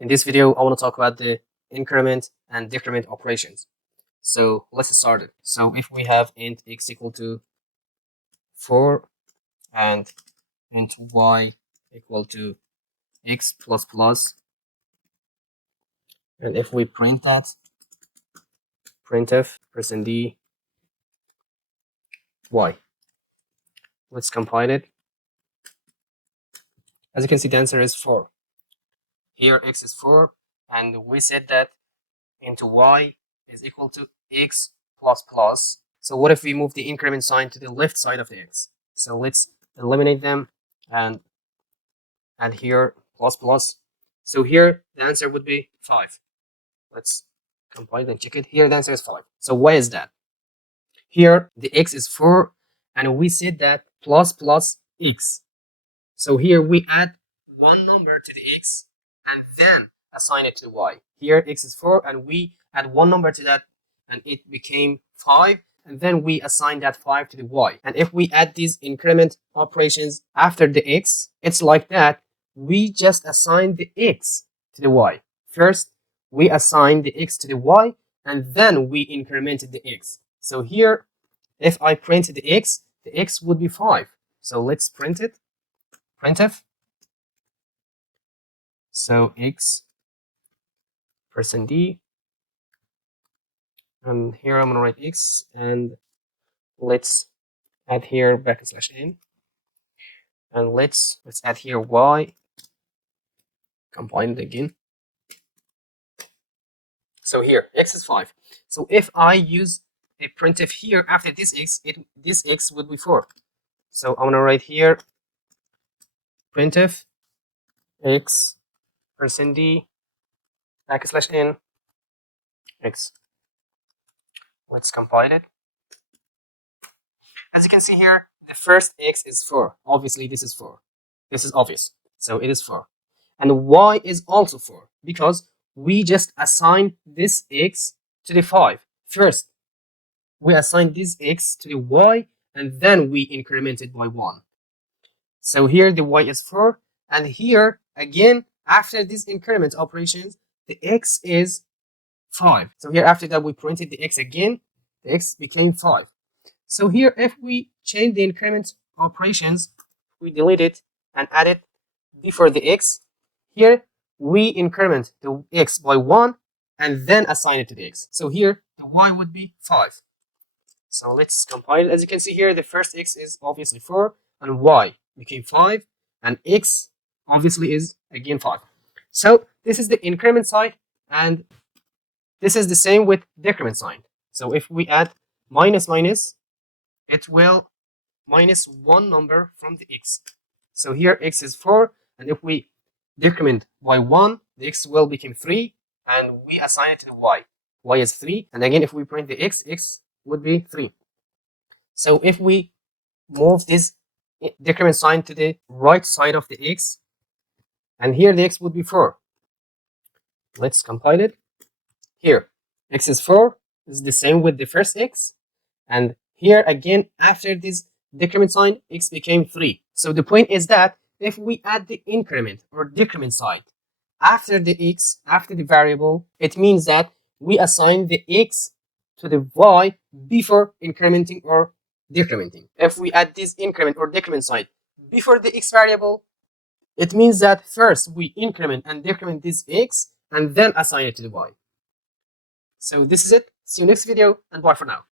In this video, I want to talk about the increment and decrement operations. So let's start it. So if we have int x equal to 4 and int y equal to x plus plus, and if we print that, printf %d y. Let's compile it. As you can see, the answer is 4. Here x is 4, and we said that into y is equal to x plus plus. So what if we move the increment sign to the left side of the x? So let's eliminate them and add here plus plus. So here the answer would be 5. Let's compile and check it. Here the answer is 5. So why is that? Here the x is 4, and we said that plus plus x. So here we add one number to the x and then assign it to y. Here x is 4, and we add one number to that, and it became 5, and then we assign that 5 to the y. And if we add these increment operations after the x, it's like that. We just assign the x to the y. First, we assign the x to the y, and then we incremented the x. So here, if I print the x would be 5. So let's print it. Printf. So x %d, and here I'm gonna write x, and let's add here \n, and let's add here y. Combine it again. So here x is 5. So if I use a printf here after this x, this x would be 4. So I'm gonna write here printf x %d \n x. Let's compile it. As you can see here, the first x is 4. Obviously, this is 4. This is obvious. So it is 4. And y is also 4 because we just assigned this x to the 5. First, we assigned this x to the y, and then we incremented by 1. So here the y is 4, and here again, after these increment operations, the x is 5. So here after that we printed the x again, the x became 5. So here if we change the increment operations, we delete it and add it before the x, here we increment the x by 1 and then assign it to the x. So here the y would be 5. So let's compile it. As you can see here, the first x is obviously 4 and y became 5, and x obviously is again 5. So this is the increment side, and this is the same with decrement sign. So if we add minus minus, it will minus one number from the x. So here x is 4, and if we decrement by 1, the x will become 3, and we assign it to the y. Y is 3, and again if we print the x would be 3. So if we move this decrement sign to the right side of the x, and here the x would be 4. Let's compile it. Here x is 4, is the same with the first x, and here again after this decrement sign x became 3. So the point is that if we add the increment or decrement side after the x, after the variable, it means that we assign the x to the y before incrementing or decrementing. If we add this increment or decrement side before the x variable, it means that first we increment and decrement this x and then assign it to the y. So this is it. See you next video, and bye for now.